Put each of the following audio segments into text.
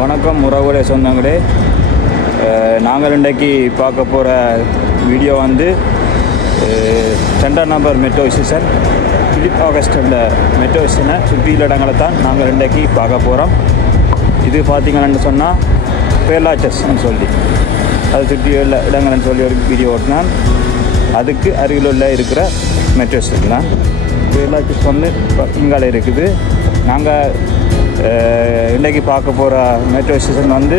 வணக்கம் உறவுகளே சொந்தங்களே, நாங்கள் இன்றைக்கு பார்க்க போகிற வீடியோ வந்து 2ஆம் number metro station Philip August அந்த மெட்ரோ ஸ்டேஷனை சுற்றியுள்ள இடங்களை தான் நாங்கள் இன்றைக்கு பார்க்க போகிறோம். இது பார்த்திங்கன்னு சொன்னால் பேர்லாச்சஸ்ன்னு சொல்லி அதை சுற்றியுள்ள இடங்கள்னு சொல்லி ஒரு வீடியோ ஓட்டினான். அதுக்கு அருகிலுள்ள இருக்கிற மெட்ரோ ஸ்டேஷன் தான் பேர்லாச்சஸ் வந்து இங்கால இருக்குது. நாங்கள் இன்றைக்கி பார்க்க போகிற மெட்ரோ ஸ்டேஷன் வந்து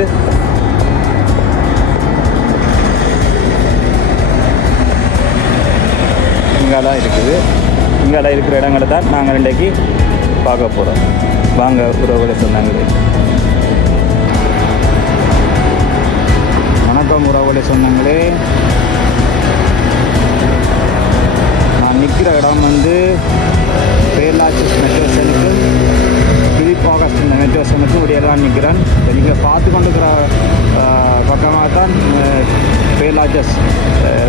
இங்கால இருக்குது. இங்கால இருக்கிற இடங்களை தான் நாங்கள் இன்றைக்கி பார்க்க போகிறோம். வாங்க உறவுகளை சொன்னாங்களே. வணக்கம் உறவுகளை சொன்னாங்களே. நான் நிற்கிற இடம் வந்து பேர்லாச்சஸ் மெட்ரோ ஸ்டேஷனுக்கும் பிலிப் ஆகஸ்ட் இந்த மெட்ரோ ஸ்டேஷனுக்கும் இடையெல்லாம் நிற்கிறேன். நீங்கள் பார்த்து கொண்டிருக்கிற பக்கமாக தான் பேர்லாச்சஸ்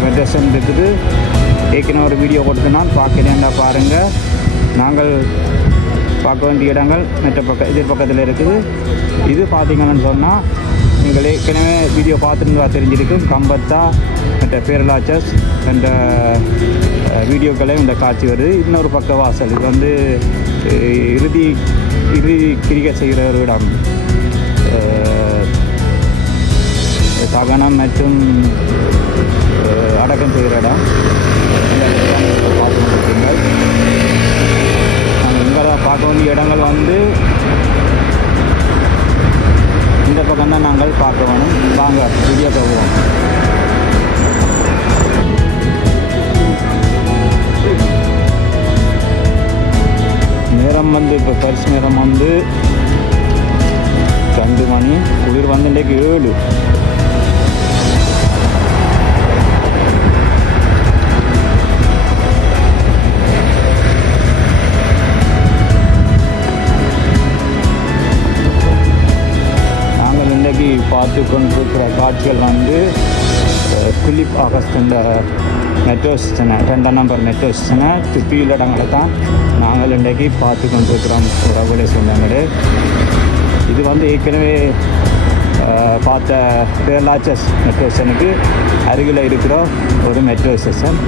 மெட்ரோ ஸ்டேஷன் இருக்குது. ஏற்கனவே ஒரு வீடியோ கொடுத்து நான் பார்க்கிறேன்டா பாருங்கள். நாங்கள் பார்க்க வேண்டிய இடங்கள் எதிர்பக்கத்தில் இருக்குது. இது பார்த்தீங்கன்னு சொன்னால் நீங்கள் ஏற்கனவே வீடியோ பார்த்துருந்தா தெரிஞ்சிருக்கும். கம்பத்தா மற்ற பேர்லாச்சஸ் என்ற வீடியோக்களே இந்த காட்சி வருது. இன்னொரு பக்க வாசல் இது வந்து இறுதி கிரிக்கெட் செய்கிற ஒரு இடம். தகனம் மற்றும் அடக்கம் செய்கிற இடம். பார்த்து கொண்டிருக்கீங்கள். நாங்கள் இங்கே பார்க்க வேண்டிய இடங்கள் வந்து இந்த பக்கம் தான் நாங்கள் பார்க்க வேணும். வாங்க வீடியோ போவோம். நேரம் வந்து இப்போ பரிசு நேரம் வந்து 2 மணி. குளிர் வந்து இன்றைக்கு 7. நாங்கள் இன்றைக்கு பார்த்து கொண்டிருக்கிற காட்சிகள் வந்து பிலிப் ஆகஸ்ட் இந்த மெட்ரோ ஸ்டேஷனை 2ஆம் நம்பர் மெட்ரோ ஸ்டேஷனை சுற்றியுள்ள இடங்களை தான் நாங்கள் இன்றைக்கு பார்த்து கொண்டிருக்கிறோம் உறவுகளே சொன்னாங்களே. இது வந்து ஏற்கனவே பார்த்த பேர்லாச்சஸ் மெட்ரோ ஸ்டேஷனுக்கு அருகில் இருக்கிற ஒரு மெட்ரோ ஸ்டேஷன்.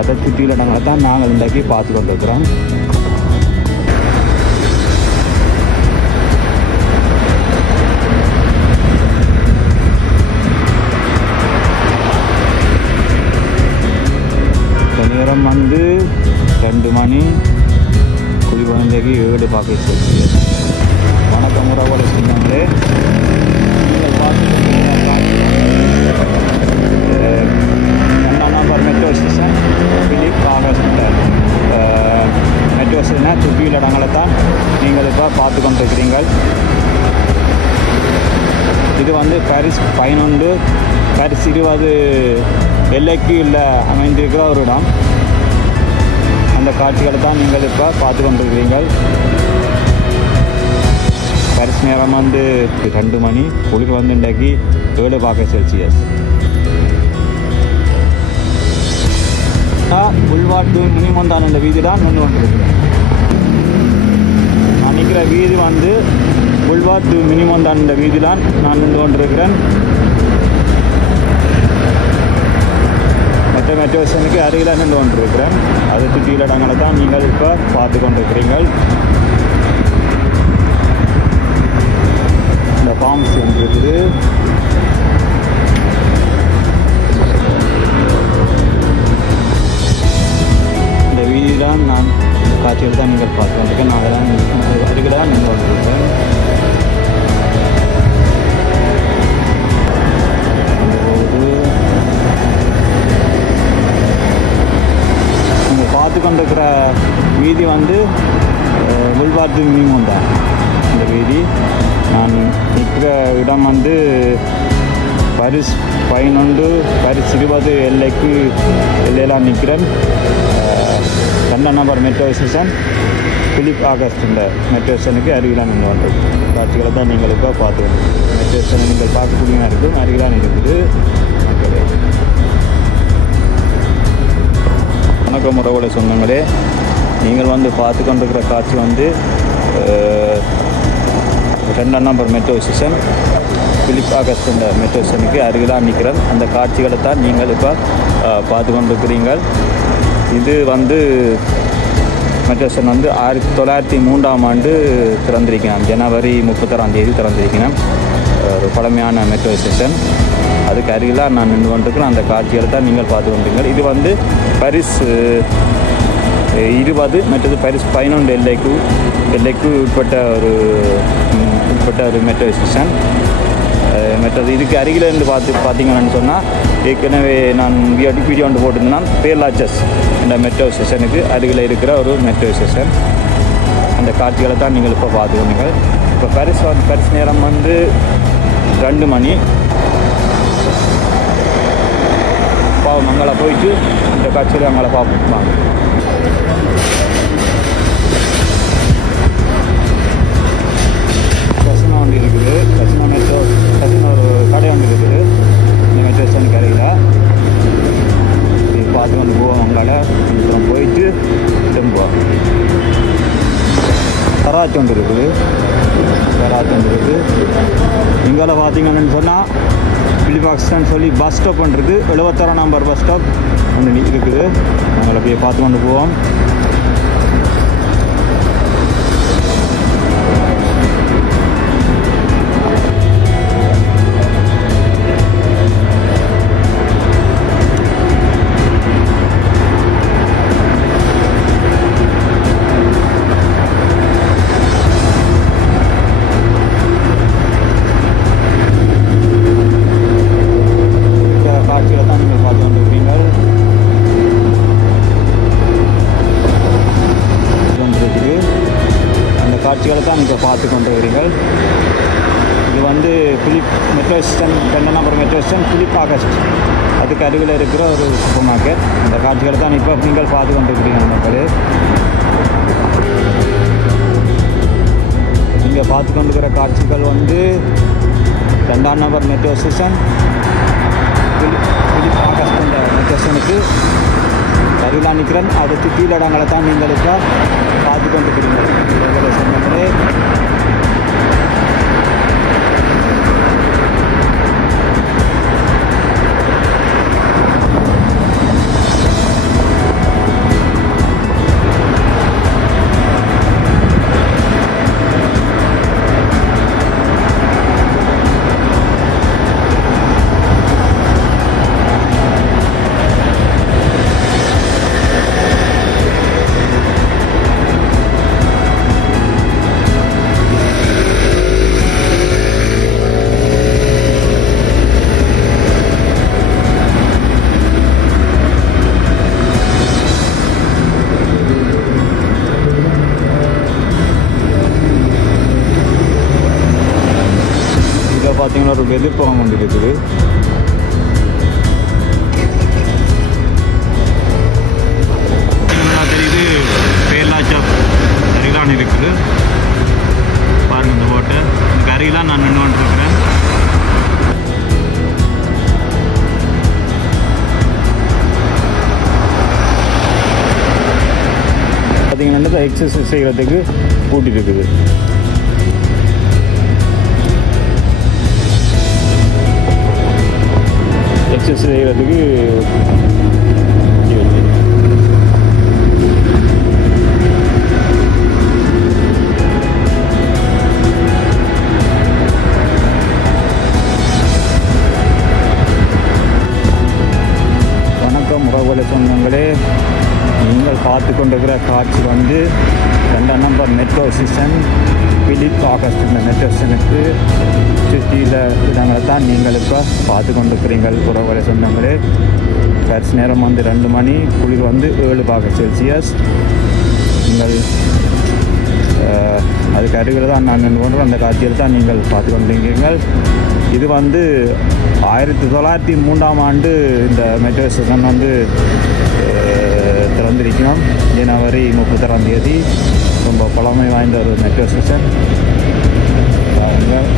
அதை சுற்றியுள்ள இடங்களை தான் நாங்கள் இன்றைக்கு பார்த்து கொண்டிருக்கிறோம். நேரம் வந்து 2 மணி. குளிர் வந்து 7 பார்க்க செல்சியஸ். வணக்கம் உறவுகளை சொன்னாங்களே. நீங்கள் பார்த்து 2ஆம் number metro station Philip August metro ஸ்டேஷனை சுற்றியுள்ள இடங்களை தான் நீங்கள் இப்போ பார்த்து கொண்டிருக்கிறீர்கள். இது வந்து பாரிஸ் 11 பாரிஸ் 20 எல்லைக்கு இல்லை அமைந்திருக்கிற ஒரு இடம். அந்த காட்சிகளை தான் நீங்கள் இப்போ பார்த்து கொண்டிருக்கிறீர்கள். பாரிஸ் நேரம் வந்து 2 மணி. குளிர் வந்து இன்றைக்கு 7 பார்க்க செல்சியஸ். புல்வார்ட் டு மினிமம் என்ற வீதி தான் நின்று கொண்டிருக்கிறேன். நான் நிற்கிற வீதி வந்து புல்வார்ட் டு மினிமம் என்ற வீதி தான் நான் நின்று கொண்டிருக்கிறேன். மெட்ரோ ஸ்டேஷனுக்கு அருகில் நின்று கொண்டிருக்கிறேன். அதை சுற்றியுள்ள இடங்களை தான் நீங்கள் இப்போ பார்த்து கொண்டிருக்கிறீர்கள். இந்த ஃபார்ம்ஸ் இருக்குது. இந்த வீதி தான் நான் காட்சியில் தான் நீங்கள் பார்த்து கொண்டிருக்கேன். நான் அதெல்லாம் அருகில் தான் நின்று கொண்டிருக்கிறேன். பார்த்து கொண்டிருக்கிற வீதி வந்து புல்வார்ட் மினிமம் தான் இந்த வீதி. நான் நிற்கிற இடம் வந்து பாரிஸ் 11 பாரிஸ் 20 எல்லையெல்லாம் நிற்கிறேன். 2ஆம் number metro station Philip August இந்த மெட்ரோ ஸ்டேஷனுக்கு அருகிலான நின்று காட்சிகளை தான் நீங்கள் இப்போ பார்த்து மெட்ரோ ஸ்டேஷனை நீங்கள் பார்க்கக்கூடியதாக இருக்கும். அருகிலான இருக்குது. வணக்கம் உறவுகளை சொந்தங்களே. நீங்கள் வந்து பார்த்து கொண்டிருக்கிற காட்சி வந்து 2 number metro station Philip August என்ற மெட்ரோ ஸ்டேஷனுக்கு அருகிலாக நிற்கிறேன். அந்த காட்சிகளை தான் நீங்கள் இப்போ பார்த்து கொண்டிருக்கிறீர்கள். இது வந்து மெட்ரோ ஸ்டேஷன் வந்து 1903 திறந்திருக்கணும். ஜனவரி 31 திறந்திருக்கணும். ஒரு பழமையான மெட்ரோ ஸ்டேஷன். அதுக்கு அருகிலாக நான் நின்று கொண்டிருக்கிறேன். அந்த காட்சிகளை தான் நீங்கள் பார்த்து கொண்டிருக்கீங்கள். இது வந்து பாரிஸ் 20 மற்றது பாரிஸ் 11 எல்லைக்கு உட்பட்ட ஒரு மெட்ரோ ஸ்டேஷன். மற்றது இதுக்கு அருகில் இருந்து பார்த்தீங்கன்னு சொன்னால் ஏற்கனவே நான் வீடியோ ஒன்று போட்டிருந்தேன்னா பேர்லாச்சஸ் இந்த மெட்ரோ ஸ்டேஷனுக்கு அருகில் இருக்கிற ஒரு மெட்ரோ ஸ்டேஷன். அந்த காட்சிகளை தான் நீங்கள் இப்போ பார்த்துக்கோங்க. இப்போ பாரிஸ் நேரம் வந்து 2 மணி. அங்கே போயிட்டு இந்த காட்சியில் அங்கே பார்ப்பாங்க. கசினோ ஒன்று இருக்குது. கசினோ ஒரு கடை ஒன்று இருக்குது இந்த மெட்ரோ ஸ்டேஷனுக்கு அருகில். பார்த்து கொண்டு போவோம். அங்கால அப்புறம் போயிட்டு திரும்புவோம். கராச்சி ஒன்று இருக்குது. இங்கால பார்த்தீங்கன்னு சொன்னால் பிலிபாக்ஸ்ன்னு சொல்லி பஸ் ஸ்டாப் பண்ணுறது 71 நம்பர் பஸ் ஸ்டாப் ஒன்று இருக்குது. நாங்கள் போய் பார்த்து கொண்டு போவோம். காட்சிகளை தான் நீங்கள் பார்த்து கொண்டு வருகிறீர்கள். இது வந்து metro station 2 number metro station Philip August அதுக்கு அருகில் இருக்கிற ஒரு சூப்பர் மார்க்கெட். அந்த காட்சிகளை தான் இப்போ நீங்கள் பார்த்து கொண்டு இருக்கிறீர்கள் மக்களே. நீங்கள் பார்த்து கொண்டிருக்கிற காட்சிகள் வந்து 2 number metro station Philip August என்ற மெட்ரோ ஸ்டேஷனுக்கு அருகில் நிற்கிறேன். அதுக்கு கீழடங்களை தான் நீங்கள் இப்போ பார்த்து கொண்டிருக்கிறீர்கள். சொன்னங்களே பார்த்தீங்கன்னா ஒரு வெதிர்ப்புறம் வந்து இருக்குது. தெரியுது பேர்லாச்சப் அருகிலான் இருக்குது. பாருங்கள் இந்த போட்டை இதுக்கு அருகிலான் நான் நின்று வந்துருக்கிறேன். பார்த்தீங்கன்னா எக்ஸசைஸ் செய்கிறதுக்கு கூட்டி இருக்குது. எக்ஸசைஸ் செய்கிறதுக்கு வணக்கம் முகவலை சொந்தங்களே. நீங்கள் பார்த்து கொண்டிருக்கிற காட்சி வந்து 2 number metro station Philip August இந்த மெட்ரோ ஸ்டேஷனுக்கு சுற்றியில் இடங்களை தான் நீங்கள் இப்போ பார்த்து கொண்டிருக்கிறீர்கள் உறவுகளை சொந்தங்களே. பாரிஸ் நேரம் வந்து 2 மணி. குளிர் வந்து 7°C. நீங்கள் அதுக்கு அருகில் தான் நான் நின்று கொண்டு அந்த காட்சியில் தான் நீங்கள் பார்த்து கொண்டிருக்கிறீர்கள். இது வந்து 1903 இந்த மெட்ரோ ஸ்டேஷன் வந்து திறந்திருக்கணும். ஜனவரி 31 ரொம்ப பழமை வாய்ந்த ஒரு மெட்ரோ ஸ்டேஷன். பாருங்கள்.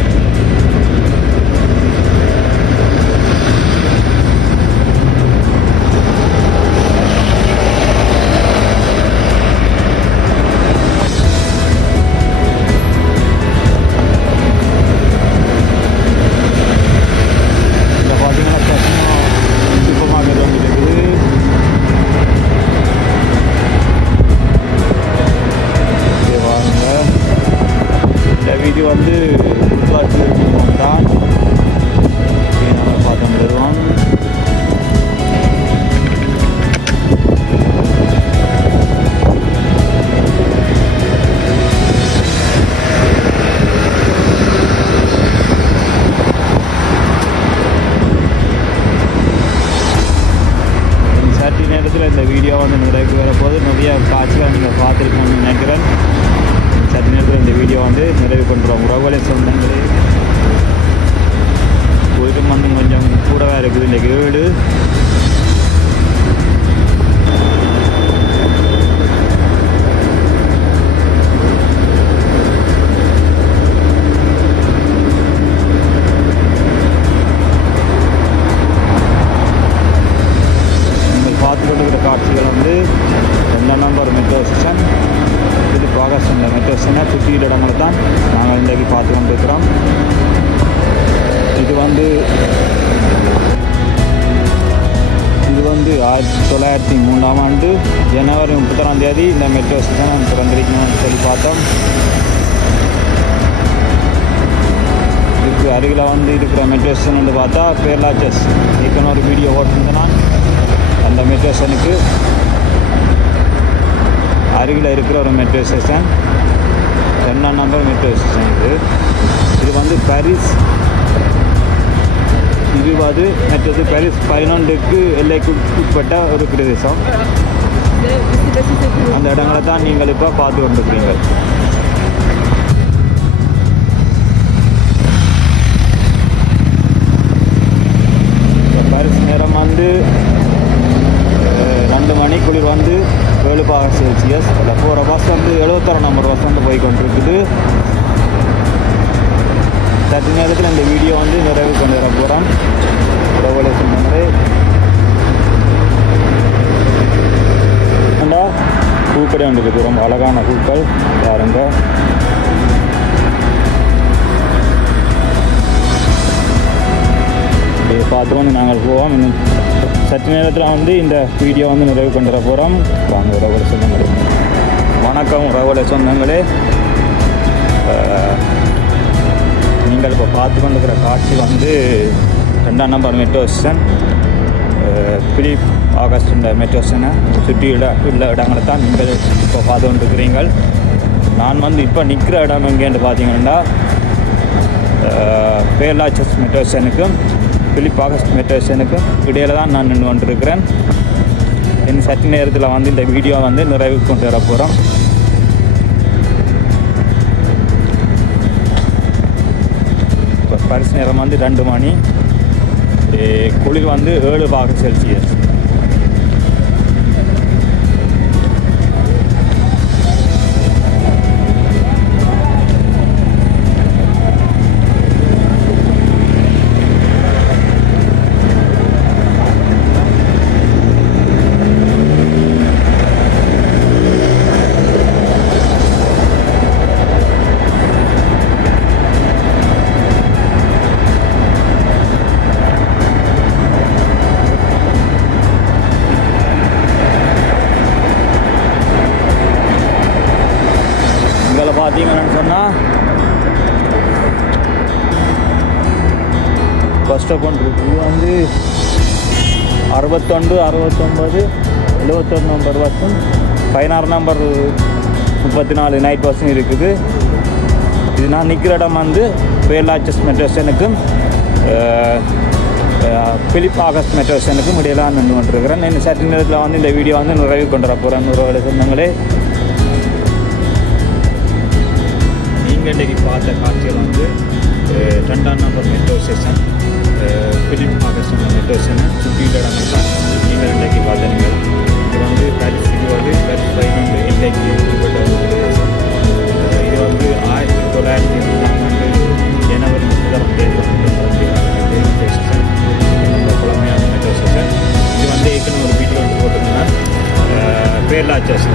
போயிட்டும் வந்து கொஞ்சம் கூடவே இருக்குது இன்றைக்கி 7. காட்சிகள் வந்து 2 நம்பர் மெட்ரோ ஸ்டேஷன் இது ஆகஸ்ட் மெட்ரோ ஸ்டேஷனை சுற்றி இடங்களை தான் நாங்கள் இன்றைக்கு பார்த்து கொண்டிருக்கிறோம். இது வந்து 1903ஆம் ஆண்டு ஜனவரி 31ஆம் தேதி இந்த மெட்ரோ ஸ்டேஷன் திறந்திருக்கணும்னு சொல்லி பார்த்தோம். இதுக்கு அருகில் வந்து இருக்கிற மெட்ரோ ஸ்டேஷன் வந்து பார்த்தா கேரளா செஸ் ஏற்கனவே ஒரு வீடியோ ஓட்டிருந்தேன் நான். அந்த மெட்ரோ ஸ்டேஷனுக்கு அருகில் இருக்கிற ஒரு மெட்ரோ ஸ்டேஷன் 2ஆம் நம்பர் மெட்ரோ ஸ்டேஷன். இது வந்து பாரிஸ் 20 மற்றது பாரிஸ் 11க்கு எல்லைக்கு உட்பட்ட ஒரு பிரதேசம். அந்த இடங்களை தான் நீங்கள் இப்போ பார்த்து கொண்டிருக்கிறீங்க. பாரிஸ் நேரம் வந்து 2 மணி, குளிர் வந்து 7°C. அதில் போகிற பஸ் வந்து 71 நம்பர் பஸ் வந்து போய் கொண்டிருக்குது. சற்று நேரத்தில் இந்த வீடியோ வந்து நிறைவு கொண்டு வர போகிறேன். ரெவல்யூஷன் நம்பரு பூக்கடை வந்துருக்கு, ரொம்ப அழகான பூக்கள் பாருங்க. பார்த்துக்கொண்டு நாங்கள் போவோம். இன்னும் சற்று நேரத்தில் வந்து இந்த வீடியோ வந்து நிறைவு கொண்டு வர போகிறோம். வாங்க உறவுகளை சொந்தங்களே. வணக்கம் உறவுகளை சொந்தங்களே. நீங்கள் இப்போ பார்த்து கொண்டிருக்கிற காட்சி வந்து 2ஆம் number metro station Philip August metro ஸ்டேஷனை சுற்றி உள்ள இடங்களை தான் நீங்கள் இப்போ பார்த்து கொண்டிருக்கிறீர்கள். நான் வந்து இப்போ நிற்கிற இடம் எங்கேன்னு பார்த்தீங்கன்னா கேரளா செஸ் மெட்ரோ ஸ்டேஷனுக்கும் பிலிப் ஆகஸ்ட் மெட்ரோ ஸ்டேஷனுக்கும் இடையில தான் நான் நின்று கொண்டிருக்கிறேன். இன்னும் சற்று நேரத்தில் வந்து இந்த வீடியோ வந்து நிறைவு கொண்டு வர போகிறோம். இப்போ பாரிஸ் நேரம் வந்து 2 மணி, குளிர் வந்து 7°C. பார்த்தீங்கன்னு சொன்னால் பஸ் ஸ்டாப் ஒன்று இருக்குது. இது வந்து 61, 69, 71 நம்பர் பஸ்ஸும் 16 நம்பர் 34 நைட் பஸ்ஸும் இருக்குது. இது நான் நிற்கிற இடம் வந்து கேரளா செஸ் மெட்ரோ ஸ்டேஷனுக்கும் பிலிப் ஆகஸ்ட் மெட்ரோ ஸ்டேஷனுக்கும் இடையிலாம் நின்று கொண்டிருக்கிறேன். இன்னும் சற்று நேரத்தில் வந்து இந்த வீடியோ வந்து நிறைவு கொண்டு வர போகிறேன். ஒரு சொந்தங்களே, இன்றைக்கு பார்த்த காட்சிகள் வந்து 2ஆம் number metro station Philip August metro ஸ்டேஷனை சுற்றியுள்ள இடங்கள் தான் நீங்கள் இன்றைக்கு பார்த்தீங்க. இது வந்து பாரிஸ் 20 பாரிஸ் 11 எல்லைக்கு உட்பட்ட ஒரு பிரதேசம். இது வந்து 1903ஆம் ஆண்டு ஜனவரி 30ஆம் தேதி மெட்ரோ ஸ்டேஷன், ரொம்ப பழமையான மெட்ரோ ஸ்டேஷன். இது வந்து ஏற்கனவே ஒரு வீட்டில் வந்து போட்டிருந்தேன் கேரளா செஸ்